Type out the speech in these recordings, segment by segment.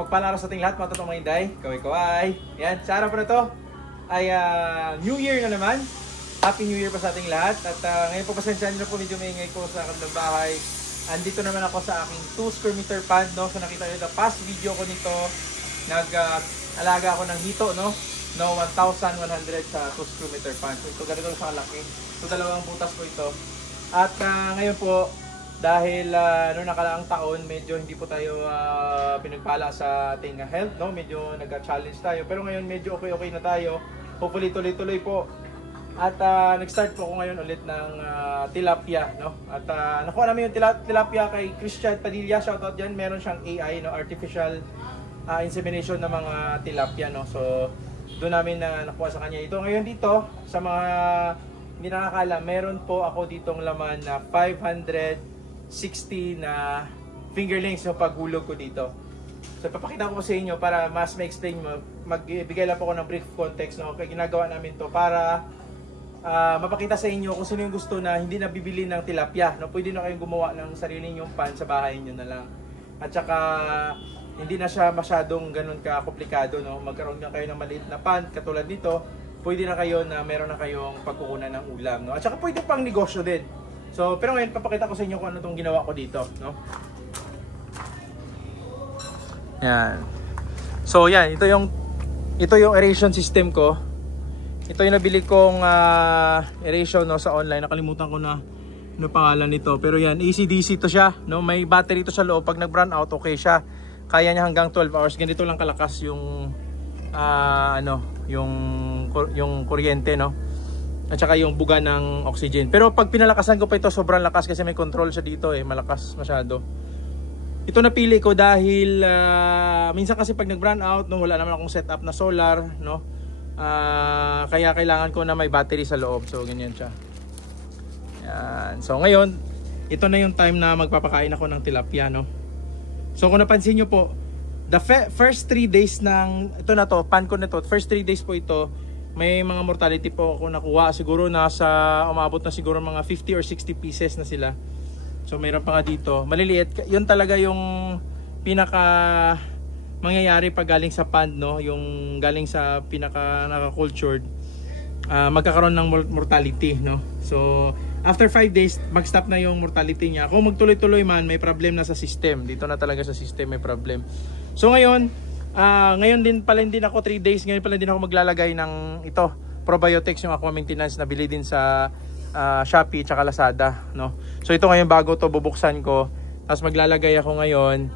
Mapagpalang araw sa ating lahat, mga totoong mga inday. Kaway-kaway. Yan, sa araw po na to ay New Year na naman. Happy New Year pa sa ating lahat. At ngayon po, pasensyahan nyo na po, medyo maingay ko sa kabilang bahay. Andito naman ako sa aking 2 square meter pond, no? So nakita nyo the past video ko nito, nag-alaga ako ng hito, no? 1,100 sa 2 square meter pond. So ito ganito sa kalaki. So dalawang butas po ito. At ngayon po, dahil noong nakaraang taon, medyo hindi po tayo pinagpala sa ating health, no? Medyo nag-challenge tayo. Pero ngayon medyo okay na tayo. Hopefully tuloy-tuloy po. At nag-start po ako ngayon ulit ng tilapia, no? At nakuha namin yung tilapia kay Christian Padilla. Shoutout dyan. Meron siyang AI, no? Artificial insemination ng mga tilapia, no? So doon namin nakuha sa kanya ito. Ngayon dito, sa mga hindi nakakala, meron po ako ditong laman na 560 na fingerlings yung paghulog ko dito. So papakita ko sa inyo para mas ma-explain mo. Magbigay lang po ako ng brief context, no? Kaya ginagawa namin to para mapakita sa inyo kung sino yung gusto na hindi nabibili ng tilapia, no? Pwede na kayong gumawa ng sarili nyong pan sa bahay nyo na lang. At saka hindi na siya masyadong ganun ka-komplikado, no? Magkaroon na kayo ng maliit na pan katulad nito. Pwede na kayo na meron na kayong pagkukunan ng ulam, no? At saka pwede pang negosyo din. So, pero ngayon papakita ko sa inyo kung ano tong ginawa ko dito, no? Yan. So, yan, ito yung aeration system ko. Ito yung nabili kong aeration, no, sa online. Nakalimutan ko na ano pangalan nito. Pero yan, AC/DC to siya, no? May battery to sa loob. Pag nag-brown out, okay siya. Kaya niya hanggang 12 hours. Ganito lang kalakas yung yung kuryente, no? At saka yung buga ng oxygen. Pero pag pinalakasan ko pa ito, sobrang lakas kasi may control siya dito, malakas masyado. Ito napili ko dahil minsan kasi pag nag-brown out, no, wala naman akong setup na solar, no? Kaya kailangan ko na may battery sa loob. So ganyan siya. Yan. So ngayon, ito na yung time na magpapakain ako ng tilapia, no? So kung napansin nyo po, the first 3 days ng ito na to, pan ko na to, first 3 days po ito, may mga mortality po ako nakuha. Siguro nasa umabot na siguro mga 50 or 60 pieces na sila. So mayroon pa nga dito, maliliit. Yun talaga yung pinaka mangyayari pag galing sa pond, no? Yung galing sa pinaka naka-cultured, magkakaroon ng mortality, no? So after 5 days, mag-stop na yung mortality niya. Kung magtuloy-tuloy man, may problem na sa system. Dito na talaga sa system may problem. So ngayon din pala din ako 3 days. Ngayon pala din ako maglalagay ng ito, probiotics, yung aqua maintenance na bili din sa Shopee tsaka Lazada, no? So ito ngayon bago to bubuksan ko. Tapos maglalagay ako ngayon.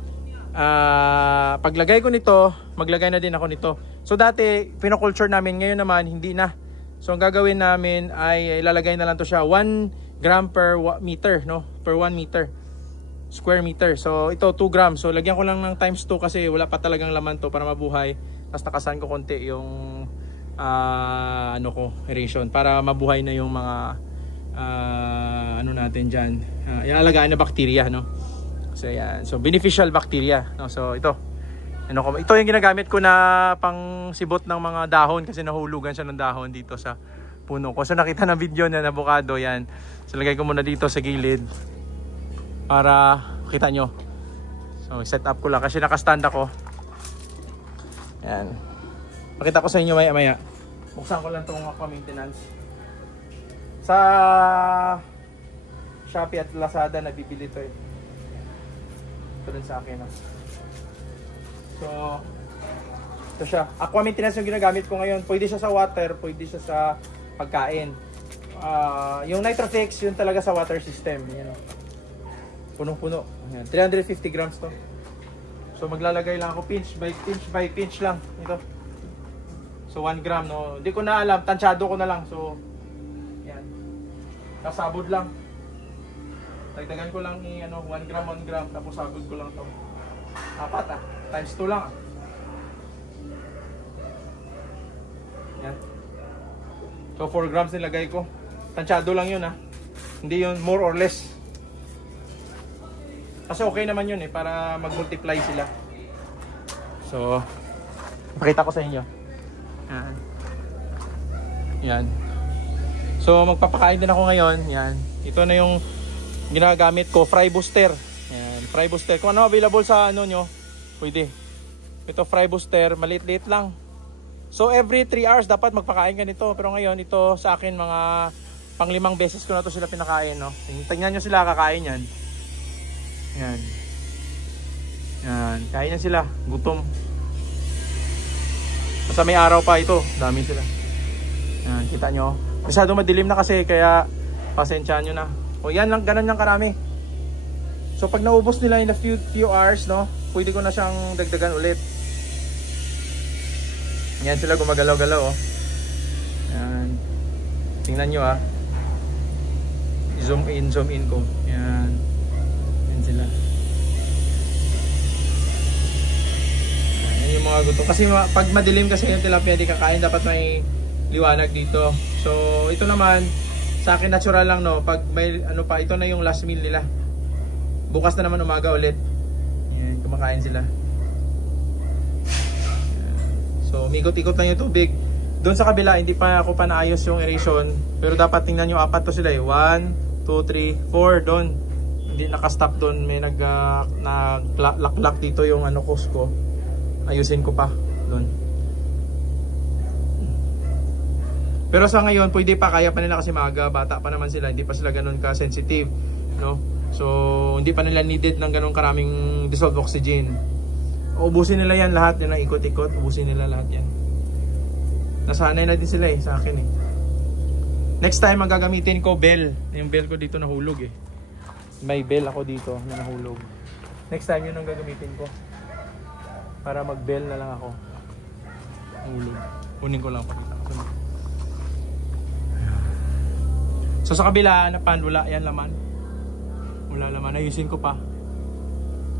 Paglagay ko nito, maglagay na din ako nito. So dati pinoculture namin, ngayon naman hindi na. So ang gagawin namin ay ilalagay na lang to siya 1 gram per meter, no? Per 1 meter square meter. So ito 2 grams. So lagyan ko lang ng times 2 kasi wala pa talagang laman to para mabuhay. Tapos nakasan ko konti yung aeration para mabuhay na yung mga natin diyan. Ilalagay na bacteria, no? So yan. So beneficial bacteria, no? So ito yung ginagamit ko na pang sibot ng mga dahon kasi nahulugan siya ng dahon dito sa puno ko. So nakita na video na avocado yan. So lagay ko muna dito sa gilid para kita nyo. So set up ko lang kasi nakastand ako. Yan. Pakita ko sa inyo maya. Buksan ko lang itong aqua maintenance. Sa Shopee at Lazada nabibili ito Ito rin sa akin, no? So ito siya. Aqua maintenance yung ginagamit ko ngayon. Pwede siya sa water, pwede siya sa pagkain. Yung Nitrofix, yun talaga sa water system. Yan, no? Punong-puno. 350 grams to. So maglalagay lang ako pinch by pinch lang. Ito. So 1 gram, no. Hindi ko na alam, tansyado ko na lang. So yan. Kasabod lang. Dagdagan ko lang 1 gram tapos sabod ko lang to. Apat times 2 lang. Yan. So 4 grams nilagay ko. Tansyado lang yun Hindi yun more or less. Kasi okay naman yun para mag-multiply sila. So pakita ko sa inyo. Yan. So magpapakain din ako ngayon. Yan. Ito na yung ginagamit ko, fry booster. Yan, fry booster. Kung ano available sa nyo, pwede. Ito fry booster, maliit-liit lang. So every 3 hours dapat magpakain ka nito. Pero ngayon ito sa akin mga pang 5 beses ko na to sila pinakain, no. Tingnan nyo sila kakain yan. Yan. Yan, kain na sila, gutom. Basta may araw pa ito, dami sila. Yan, kita nyo. Masyado madilim na kasi kaya pasensyaan nyo na. O yan lang, ganun lang karami. So pag naubos nila in a few hours, no, pwede ko na siyang dagdagan ulit. Yan sila gumagalaw-galaw, oh. Yan. Tingnan nyo, ah. Zoom in ko. Yan. Yan sila. Yan yung mga gusto. Kasi pag madilim kasi yung tilapia di kakain, dapat may liwanag dito. So ito naman sa akin natural lang, no. Pag may ano pa, ito na yung last meal nila. Bukas na naman umaga ulit. Yan, kumakain sila. So umikot-ikot lang yung tubig. Doon sa kabila hindi pa ako pa naayos yung aeration, pero dapat tingnan nyo, 4 to sila eh. 1, 2, 3, 4 doon. Hindi naka-stop doon, may nag-lock dito yung ano course ko. Ayusin ko pa doon. Pero sa ngayon pwede pa, kaya pa nila kasi maaga, bata pa naman sila, hindi pa sila ganoon ka sensitive, no? So hindi pa nila needed ng ganoon karaming dissolved oxygen. Ubusin nila yan lahat, yun ang ikot-ikot, ubusin nila lahat yan. Nasanay na din sila eh, sa akin eh. Next time ang gagamitin ko bell. Yung bell ko dito nahulog eh. May bell ako dito na nahulog. Next time yun ang gagamitin ko. Para mag bell na lang ako. Nahulog. Kunin ko lang pakita ko. So sa kabila na pan, wala yan laman. Wala laman, ayusin ko pa.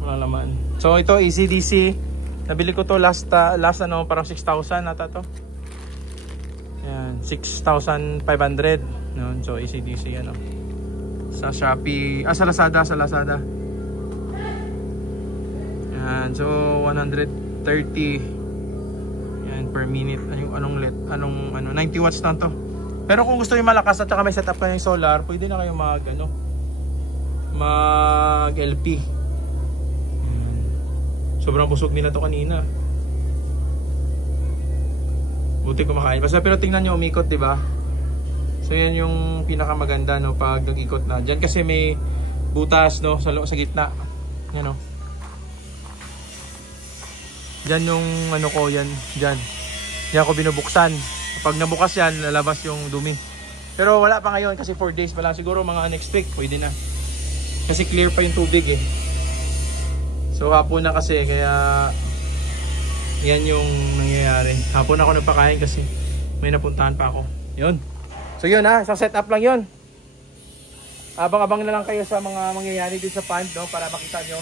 Wala laman. So ito ACDC. Nabili ko to last ano, parang 6,000 nata to. Yan, 6,500. No? So ACDC ano. Sa Shopee, sa Lazada. Yan, so 130 yan per minute. Anong 90 watts lang to. Pero kung gusto niyo malakas at saka may setup kayong solar, pwede na kayo mag LP. Yan. Sobrang busog nila to kanina. Buti kumakain. Basta pero tingnan nyo umikot, di ba? So yan yung pinakamaganda, no, pag nag-ikot na. Diyan kasi may butas, no, sa gitna. Yan, no. Diyan yung ano ko, yan, diyan. Diyan ko binubuksan. Pag nabukas yan, lalabas yung dumi. Pero wala pa ngayon kasi 4 days pa lang. Siguro mga next week, pwede na. Kasi clear pa yung tubig eh. So hapon na kasi, kaya yan yung nangyayari. Hapon ako nagpakain kasi may napuntahan pa ako. Yun. So yun ha, isang setup lang yun. Abang-abang na lang kayo sa mga mangyayari dito sa pond, no, para makita nyo.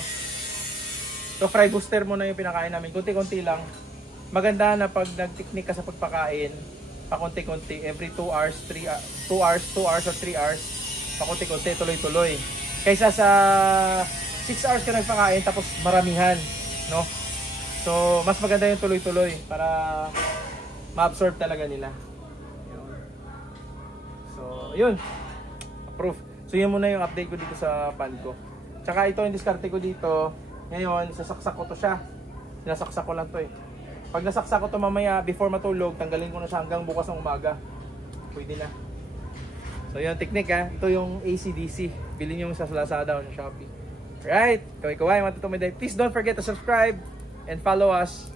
So fry booster muna yung pinakain namin. Kunti-kunti lang. Maganda na pag nag-technique ka sa pagpakain, pakunti-kunti, every 2 hours, 2 hours or 3 hours, pakunti-kunti, tuloy-tuloy. Kaysa sa 6 hours ka nagpakain tapos maramihan, no? So, mas maganda yung tuloy-tuloy para ma-absorb talaga nila. So, yun. Approve. So, yun muna yung update ko dito sa pan ko. Tsaka ito yung diskarte ko dito. Ngayon, sasaksak ko to siya. Sinasaksak ko lang to eh. Pag nasaksak ko to mamaya, before matulog, tanggalin ko na siya hanggang bukas ng umaga. Pwede na. So, yun, technique ha. Ito yung ACDC. Bilhin nyo sa Lazada o sa Shopee. Alright. Kaway-kaway, matutumay. Please don't forget to subscribe and follow us.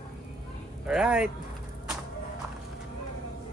Alright.